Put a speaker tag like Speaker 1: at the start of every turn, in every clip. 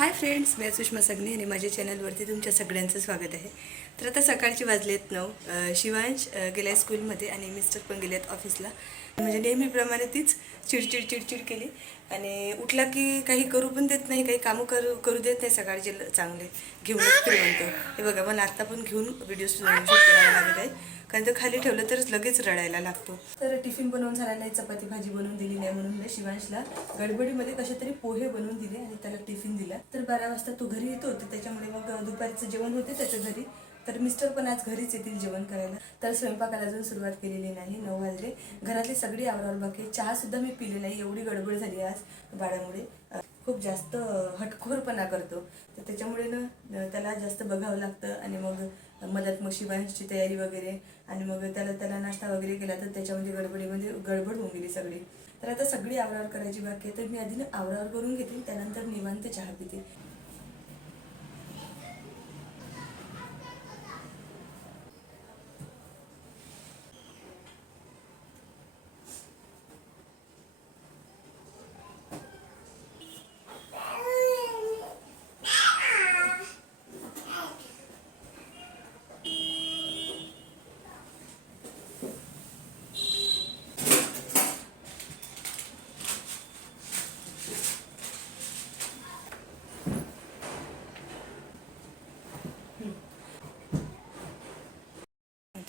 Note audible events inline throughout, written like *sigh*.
Speaker 1: Hi friends मी सुषमा सगने आणि माझ्या चॅनलवरती तुमच्या सगळ्यांचं स्वागत आहे. तर आता सकाळची वाजलेत नऊ. शिवांश गेल्या स्कूलमध्ये आणि मिस्टर पण गेलेत ऑफिसला म्हणजे नेहमीप्रमाणे तीच चिडचिड चिडचिड केली. आणि उठला की काही करू पण देत नाही काही कामं करू करू देत नाही सकाळचे चांगले. घेऊनच फिर हे बघा मला आत्ता पण घेऊन व्हिडिओ शूट करायला लागत आहे. कारण तर खाली ठेवलं तरच लगेच रडायला लागतो. तर टिफिन बनवून झाला नाही चपाती भाजी बनवून दिली नाही म्हणून मी शिवांशला. गडबडीमध्ये कशा तरी पोहे बनवून दिले आणि त्याला टिफिन दिला. तर बारा वाजता तो घरी येतो तर त्याच्यामुळे मग दुपारचं जेवण होते त्याच्या घरी. तर मिस्टर पण आज घरीच येतील जेवण करायला. तर स्वयंपाकाला अजून सुरुवात केलेली नाही नऊ वाजले. घरातली सगळी आवरावर बाकी चहा सुद्धा मी पिले नाही एवढी गडबड झाली आज बाळामुळे. खूप जास्त हटखोरपणा करतो. तर त्याच्यामुळे ना त्याला जास्त बघावं लागतं आणि मग मदत मग शिवांशची तयारी वगैरे आणि मग त्याला त्याला नाश्ता वगैरे केला तर त्याच्यामध्ये गडबडीमध्ये गडबड होऊन गेली सगळी. तर आता सगळी आवरावर करायची बाकी आहे तर मी आधी आवरावर करून घेते त्यानंतर निवांत चहा पिते.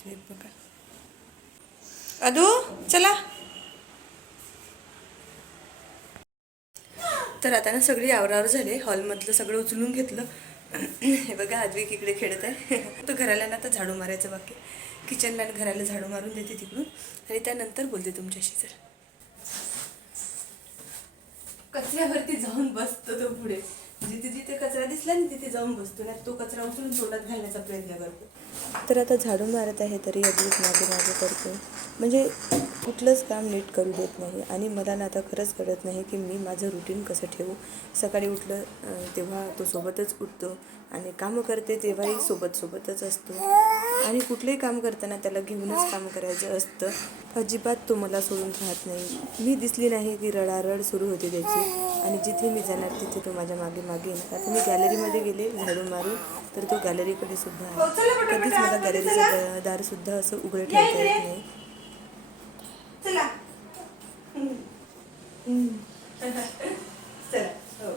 Speaker 1: बघा अदू चला. तर आता ना सगळी आवरावर झाली हॉलमधलं सगळं उचलून घेतलं. हे बघा आद्विक इकडे खेळत आहे. तो घराला ना आता झाडू मारायचं बाकी किचनला आणि घराला झाडू मारून देते तिकडून. आणि त्यानंतर बोलते तुमच्याशी जर. कचऱ्यावरती जाऊन बसतो तो पुढे. म्हणजे जिथे जिथे कचरा दिसला ना तिथे जाऊन बसतो. ना तो कचरा उचलून तोंडात घालण्याचा प्रयत्न करतो. तर आता झाडू मारत आहे तरी अगदीच मागे मागे करतो म्हणजे कुठलंच काम नीट करू देत नाही आणि मला ना आता खरंच कळत नाही की मी माझं रुटीन कसं ठेवू. सकाळी उठलं तेव्हा तो सोबतच उठतो आणि कामं करते तेव्हाही सोबत सोबतच असतो. आणि कुठलंही काम करताना त्याला घेऊनच काम करायचं असतं. अजिबात तो मला सोडून राहत नाही. मी दिसली नाही की रडारड सुरू होते त्याची. आणि जिथे मी जाणार तिथे तो माझ्या मागे मागे येणार आता मी गॅलरीमध्ये गेले झाडू मारून तर तो गॅलरीकडे सुद्धा आहे. कधीच मला गॅलरीचं दारसुद्धा असं उघडं ठेवता येत नाही.
Speaker 2: चला.
Speaker 1: चला हो.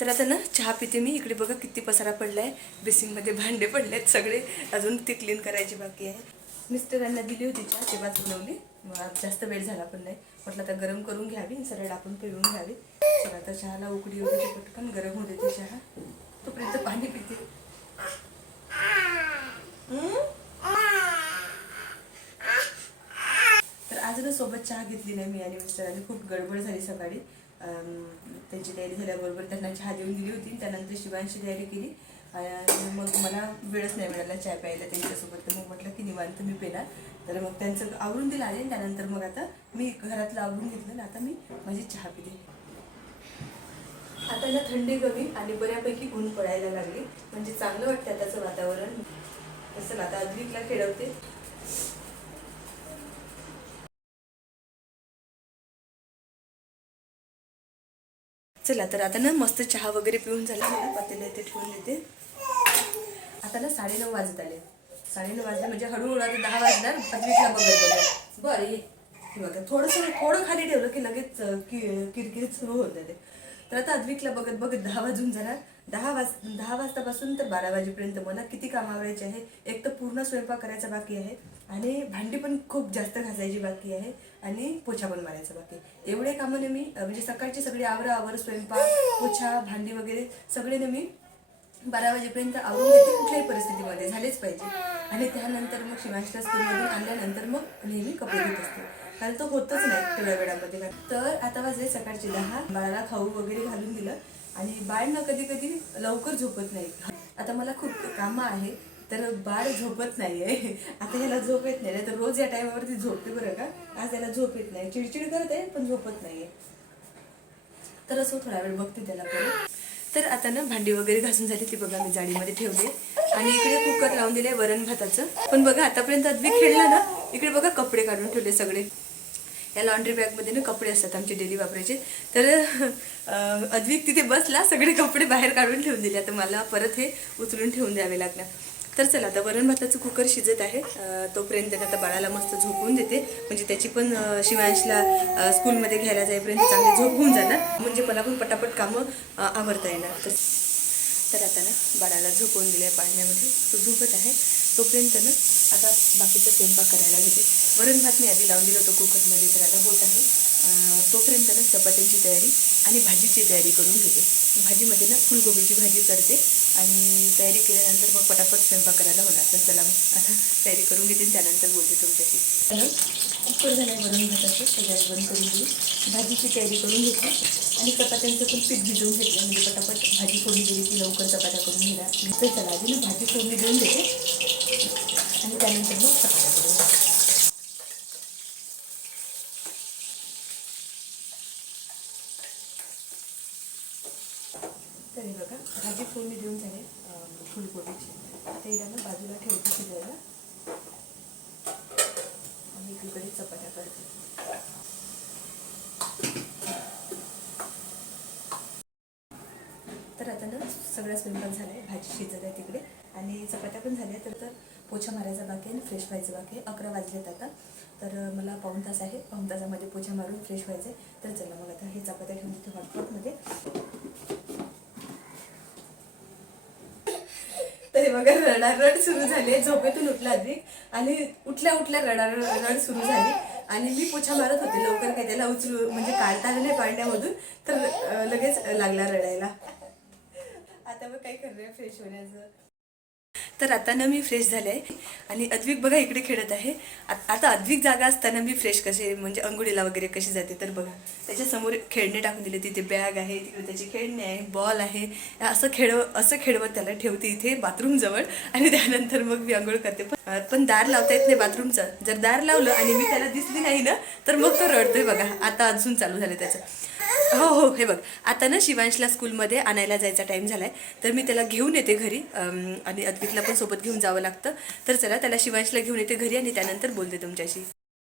Speaker 1: तर आता ना चहा पिते मी. इकडे बघा किती पसारा पडलाय. बेसिनमध्ये भांडे पडलेत सगळे. अजून ते क्लीन करायची बाकी आहे. मिस्टरांना दिली होती चहा तेव्हाच बनवली. मग जास्त वेळ झाला पण नाही. म्हटलं आता गरम करून घ्यावी सरळ आपण पिळून घ्यावी. तर आता चहाला उकडी वगैरे पटकन गरम होते ती चहा. तोपर्यंत पाणी पिते हम्म? तर आज ना सोबत चहा घेतली नाही मी आणि मिस्टरांनी. खूप गडबड झाली सकाळी. अं, त्यांची तयारी झाल्याबरोबर त्यांना चहा देऊन दिली होती त्यानंतर शिवांची तयारी केली. आणि मग मला वेळच नाही मिळाला चहा प्यायला त्यांच्यासोबत. तर मग म्हटलं की निवांत मी पेणार. तर मग त्यांचं आवरून दिलं आले त्यानंतर मग आता मी घरातलं आवरून घेतलं आणि आता मी माझी चहा पिते. आता ना थंडी कमी आणि बऱ्यापैकी ऊन पडायला लागली. म्हणजे चांगलं वाटतं आताचं वातावरण. तसं आता अद्विकला खेळवते. चला तर आता ना मस्त चहा वगैरे पिऊन झाला मला पातेलं इथे ठेवून देते. आता ना साडेनऊ वाजत आले. साडेनऊ वाजले म्हणजे हळूहळू आता दहा वाजणार अद्विकला बघत बघत बरं ये. बघा थोडंसं थोडं खाली ठेवलं की लगेच कि किरकिर सुरू होतं ते तर आता अद्विकला बघत बघत दहा वाजून जाणार. दहा वाज दहा वाजतापासून तर बारा वाजेपर्यंत मला किती कामावरायचे आहे? एक तर पूर्ण स्वयंपाक करायचा बाकी आहे आणि भांडी पण खूप जास्त घासायची बाकी आहे. आणि पोछा पण मारायचा बाकी एवढे कामं मी म्हणजे सकाळची सगळी आवरा आवर स्वयंपाक पोछा भांडी वगैरे सगळे मी बारा वाजेपर्यंत आवरून घेते कुठल्याही परिस्थितीमध्ये झालेच पाहिजे. आणि त्यानंतर मग शिवांशला स्कूलमधून आणल्यानंतर मग नेहमी कपडे घेत असते. कारण तो होतच नाही तेवढ्या वेळामध्ये. तर आता वाजले सकाळचे दहा. बाळाला खाऊ वगैरे घालून दिलं. आणि बाळ ना कधी कधी लवकर झोपत नाही. आता मला खूप कामं आहे. तर बाळ झोपत नाहीये. आता ह्याला झोप येत नाही तर रोज या टायमावरती झोपते बरं का. आज त्याला झोप येत नाही. चिडचिड करत आहे पण झोपत नाहीये. तर असं थोडा वेळ बघते त्याला परत तर आता ना भांडी वगैरे घासून झाली ती बघा मी जाडीमध्ये ठेवली. आणि इकडे कुकर लावून दिले वरण भाताचं. पण बघा आतापर्यंत अद्वी खेळला ना इकडे बघा कपडे काढून ठेवले सगळे. या लॉन्ड्री बॅगमध्ये ना कपडे असतात आमचे डेली वापरायचे. तर अद्विक तिथे बसला सगळे कपडे बाहेर काढून ठेवून दिले. आता मला परत हे उचलून ठेवून द्यावे लागणार. तर चला आता वरण भाताचं कुकर शिजत आहे. तोपर्यंत तोपर्यंत आता बाळाला मस्त झोपवून देते. म्हणजे त्याची पण शिवांशला स्कूलमध्ये घ्यायला जाईपर्यंत चांगली झोप होऊन जाणार. म्हणजे मला पण पटापट कामं आवडता आवरता येणार. तर तर आता ना बाळाला झोपवून दिलं आहे पाळण्यामध्ये. तो झोपत आहे. तोपर्यंत ना आता बाकीचा स्वयंपाक करायला घेते. वरण भात मी आधी लावून दिलं होतं कुकरमध्ये तर आता होत आहे. तोपर्यंत ना चपात्यांची तयारी आणि भाजीची तयारी करून घेते. भाजीमध्ये ना फुलगोबीची भाजी करते. आणि तयारी केल्यानंतर मग पटापट स्वयंपाक करायला होणार. तर चला मग आता तयारी करून घेते त्यानंतर बोलते तुमच्याशी. कुकर झाला आहे वरण भाताचं ते गॅस बंद करून घेऊ. भाजीची तयारी करून घेतली आणि चपात्यांचं पण पीठ भिजवून घेतलं. म्हणजे पटापट भाजी फोडणी दिली की लवकर चपात्या करून घेणार तर चला आधी मी भाजी फोडणी देऊन देते. आणि त्यानंतर मग चपात्या करून घेते तर हे बघा भाजी फोडणी देऊन झाली अं, फुलकोबीची आता हिला ना बाजूला ठेवते शिजायला आणि एकीकडे चपात्या करते तर आता ना सगळा स्वयंपाक झाला आहे भाजी शिजत आहे तिकडे. आणि चपात्या पण झाल्या तर तर पोछा मारायचा बाकी आहे आणि फ्रेश व्हायचं बाकी आहे. अकरा वाजलेत आता. तर मला पाऊण तास आहे. पाऊण तासामध्ये पोछा मारून फ्रेश व्हायचं आहे तर चला मग आता हे चपात्या ठेवून तिथे वाटतं. वगैरे रडारड सुरू झाली झोपेतून उठला आधी आणि उठल्या उठल्या रडारड रड सुरू झाली. आणि मी पोछा मारत होते लवकर काय त्याला उचलू म्हणजे काढता आलं नाही पाण्यामधून तर लगेच लागला रडायला. आता मग काय करूया फ्रेश होण्याचं. तर आता ना मी फ्रेश झाले आहे. आणि अद्विक बघा इकडे खेळत आहे. आता अद्विक जागा असताना मी फ्रेश कसे म्हणजे अंघोळीला वगैरे कशी जाते? तर बघा त्याच्यासमोर खेळणे टाकून दिले. तिथे बॅग आहे तिकडे त्याची खेळणे आहे बॉल आहे. असं खेळव असं खेळवत त्याला ठेवते इथे बाथरूम जवळ. आणि त्यानंतर मग मी आंघोळ करते. पण पण दार लावता येत नाही बाथरूमचं जर दार लावलं आणि मी त्याला दिसली नाही ना तर मग तो रडतोय बघा. आता अजून चालू झालं त्याचं. हो हो हे बघ. आता ना शिवांशला स्कूलमध्ये आणायला जायचा टाईम झालाय. तर मी त्याला घेऊन येते घरी. आणि अद्वितला पण सोबत घेऊन जावं लागतं. तर चला त्याला शिवांशला घेऊन येते घरी आणि त्यानंतर बोलते तुमच्याशी.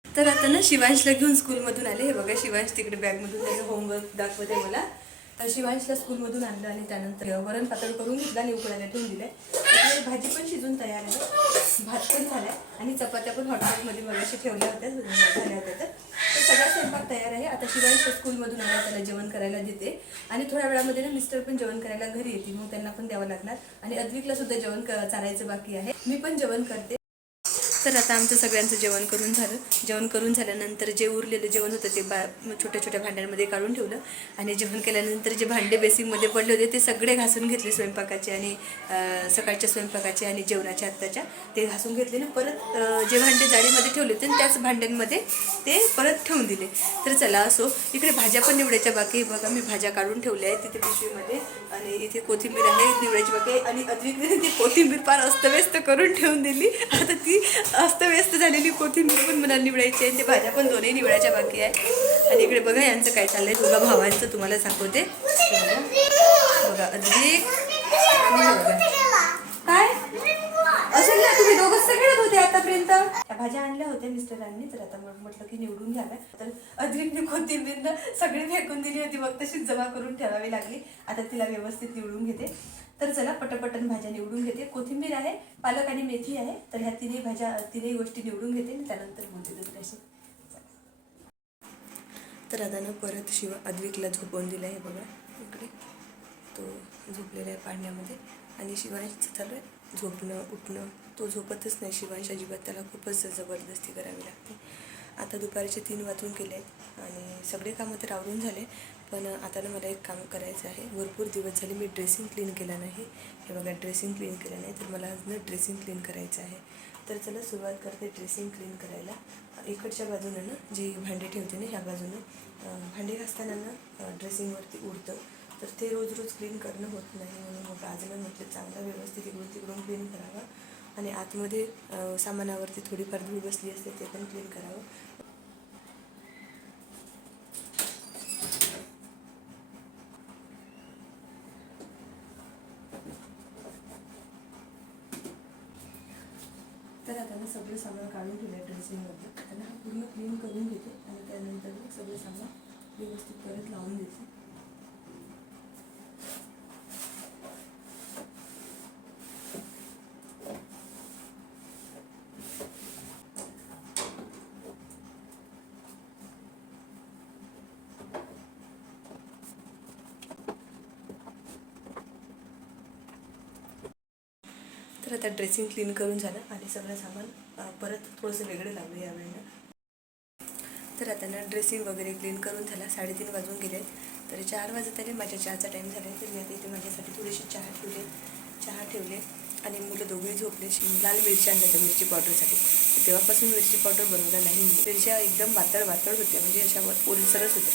Speaker 1: तर आता ना शिवांशला घेऊन स्कूलमधून आले. हे बघा शिवांश तिकडे बॅगमधून त्याचं होमवर्क दाखवते मला. तर शिवांशला स्कूलमधून आणलं आणि त्यानंतर वरण पातळ करून घेतलं आणि उकडायला ठेवून दिलंय. त्याच्यावर भाजी पण शिजून तयार आहे. भात पण झालाय आणि चपात्या पण हॉटपॉटमध्ये मगाशी ठेवल्या होत्या झाल्या होत्या तर. सगळा स्वयंपाक तयार आहे. आता शिवांश स्कूलमधून आला त्याला जेवण करायला देते. आणि थोड्या वेळामध्ये ना मिस्टर पण जेवण करायला घरी येतील मग त्यांना पण द्यावं लागणार. आणि अद्विकला सुद्धा जेवण क- चालायचं बाकी आहे. मी पण जेवण करते. तर आता आमचं सगळ्यांचं जेवण करून झालं. जेवण करून झाल्यानंतर जे उरलेलं जेवण होतं ते बा छोट्या छोट्या भांड्यांमध्ये काढून ठेवलं. आणि जेवण केल्यानंतर जे भांडे बेसिंगमध्ये पडले होते ते सगळे घासून घेतले स्वयंपाकाचे आणि सकाळच्या स्वयंपाकाचे आणि जेवणाच्या आत्ताच्या ते घासून घेतले ना परत जे भांडे जाळीमध्ये ठेवले होते त्याच भांड्यांमध्ये ते परत ठेवून दिले. तर चला असो इकडे भाज्या पण निवडायच्या बाकी बघा मी भाज्या काढून ठेवल्या आहेत तिथे पिशवीमध्ये आणि इथे कोथिंबीर आहे निवडायची बाकी आणि अद्विकने ती कोथिंबीर फार अस्तव्यस्त करून ठेवून दिली. आता ती अस्तव्यस्त झालेली कोथिंबीर पण मला निवडायची आहे. ते भाज्या पण दोन्ही निवडायच्या बाकी आहे. आणि इकडे बघा यांचं काय चाललंय. दोघा भावांचं तुम्हाला सांगते. बघा अगदी आणि बघा काय असेल ना तुम्ही दोघंच तर खेळत होते आतापर्यंत भाज्या आणल्या होत्या मिस्टरांनी तर आता म्हटलं की निवडून घ्याव्या. तर अद्विकने कोथिंबीर सगळी फेकून दिली होती मग तशीच जमा करून ठेवावी लागली. आता तिला व्यवस्थित निवडून घेते. तर चला पटपटन भाज्या निवडून घेते. कोथिंबीर आहे पालक आणि मेथी आहे तर ह्या तिन्ही भाज्या तिन्ही गोष्टी निवडून घेते आणि त्यानंतर बोलते दुसऱ्याशी तर आता ना परत शिव अद्विकला झोपवून दिलं आहे बघा. इकडे तो झोपलेला आहे पाण्यामध्ये. आणि शिवाय चालू आहे झोपणं उठणं. तो झोपतच नाही. शिवांश अजिबात त्याला खूपच जबरदस्ती करावी लागते. आता दुपारचे तीन वाजून गेले आहेत आणि सगळे कामं तर आवरून झाले पण आता ना मला एक काम करायचं आहे. भरपूर दिवस झाले मी ड्रेसिंग क्लीन केला नाही. हे बघा ड्रेसिंग क्लीन केलं नाही तर मला आज ड्रेसिंग क्लीन करायचं आहे. तर चला सुरुवात करते ड्रेसिंग क्लीन करायला. इकडच्या बाजूनं ना जी भांडी ठेवते ना ह्या बाजूनं भांडी घासताना ना ड्रेसिंगवरती उडतं. तर ते रोज रोज क्लीन करणं होत नाही म्हणून मग आज ना म्हटलं चांगलं व्यवस्थित इकडून तिकडून क्लीन करावा. आणि आतमध्ये सामानावरती थोडीफार धूळ बसली असते ते पण क्लीन करावं. तर आता मी सगळं सामान काढून ठेवलं ड्रेसिंगमधलं त्यांना पूर्ण क्लीन करून घेते आणि त्यानंतर मग सगळं सामान व्यवस्थित परत लावून देते. तर आता ड्रेसिंग क्लीन करून झालं आणि सगळं सामान परत थोडंसं वेगळं लावलं या वेळेला. तर आता ना ड्रेसिंग वगैरे क्लीन करून झाला साडेतीन वाजून गेले तर चार वाजत आले माझ्या चहाचा टाईम झाला आहे तर मी आता इथे माझ्यासाठी थोडीशी चहा ठेवले चहा ठेवले. आणि मुलं दोघे झोपले लाल मिरच्या आणल्या मिरची पावडरसाठी. तेव्हापासून मिरची पावडर बनवला नाही. मिरच्या एकदम वातळ वातळ होत्या म्हणजे अशा ओलसरच होत्या.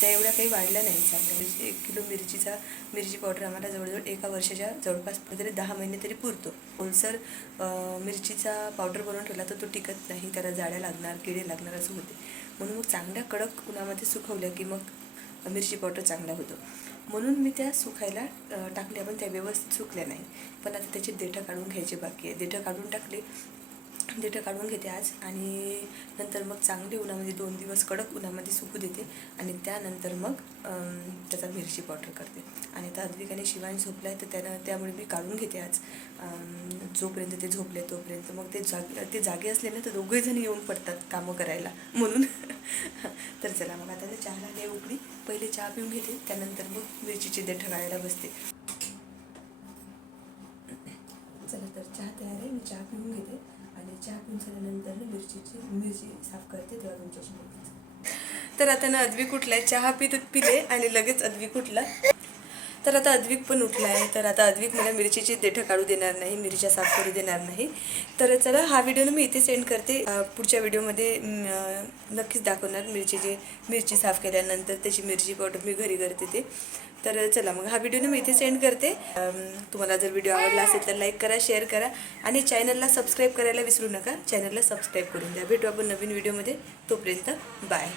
Speaker 1: त्या एवढ्या काही वाढल्या नाही चांगल्या. म्हणजे एक किलो मिरचीचा मिरची पावडर आम्हाला जवळजवळ एका वर्षाच्या जवळपास तरी दहा महिने तरी पुरतो. ओलसर मिरचीचा पावडर बनवून ठेवला तर तो टिकत नाही त्याला जाड्या लागणार किडे लागणार असं होते. म्हणून मग चांगल्या कडक उन्हामध्ये सुकवल्या की मग मिरची पावडर चांगला होतो. म्हणून मी त्या सुकायला टाकल्या पण त्या व्यवस्थित सुकल्या नाही. पण आता त्याचे देठं काढून घ्यायचे बाकी आहे. देठं काढून टाकले. देठं काढून घेते आज आणि नंतर मग चांगले उन्हामध्ये दोन दिवस कडक उन्हामध्ये सुकू देते आणि त्यानंतर मग त्याचा मिरची पावडर करते. आणि आता अद्विकाने शिवानी झोपला आहे तर त्यानं त्यामुळे मी काढून घेते आज. जोपर्यंत ते झोपले तोपर्यंत. मग ते जागे ते जागे असले ना तर दोघेजण येऊन पडतात कामं करायला म्हणून. *laughs* तर चला मग आता ते चहाला नाही उकळी. पहिले चहा पिऊन घेते. त्यानंतर मग मिरचीचे देठं काढायला बसते चला तर चहा तयार आहे मी चहा पिऊन घेते आणि चहा पिऊन झाल्यानंतर मिरचीची मिरची साफ करते तेव्हा तुमच्याशी बोलते. तर आता ना अद्विक आहे चहा पित पिले आणि लगेच अदवी कुठला तर आता अद्विक पण उठला आहे. तर आता अद्विक मला मिरचीची देठं काढू देणार नाही मिरच्या साफ करू देणार नाही. तर चला हा व्हिडिओ मी इथे सेंड करते. पुढच्या व्हिडिओमध्ये नक्कीच दाखवणार मिरचीची मिरची साफ केल्यानंतर त्याची मिरची पावडर मी घरी करते ते. तर चला मग हा व्हिडिओ मी इथे सेंड करते. तुम्हाला जर व्हिडिओ आवडला असेल तर लाईक करा शेअर करा आणि चॅनलला सबस्क्राईब करायला विसरू नका. चॅनलला सबस्क्राईब करून द्या. भेटू आपण नवीन व्हिडिओमध्ये तोपर्यंत बाय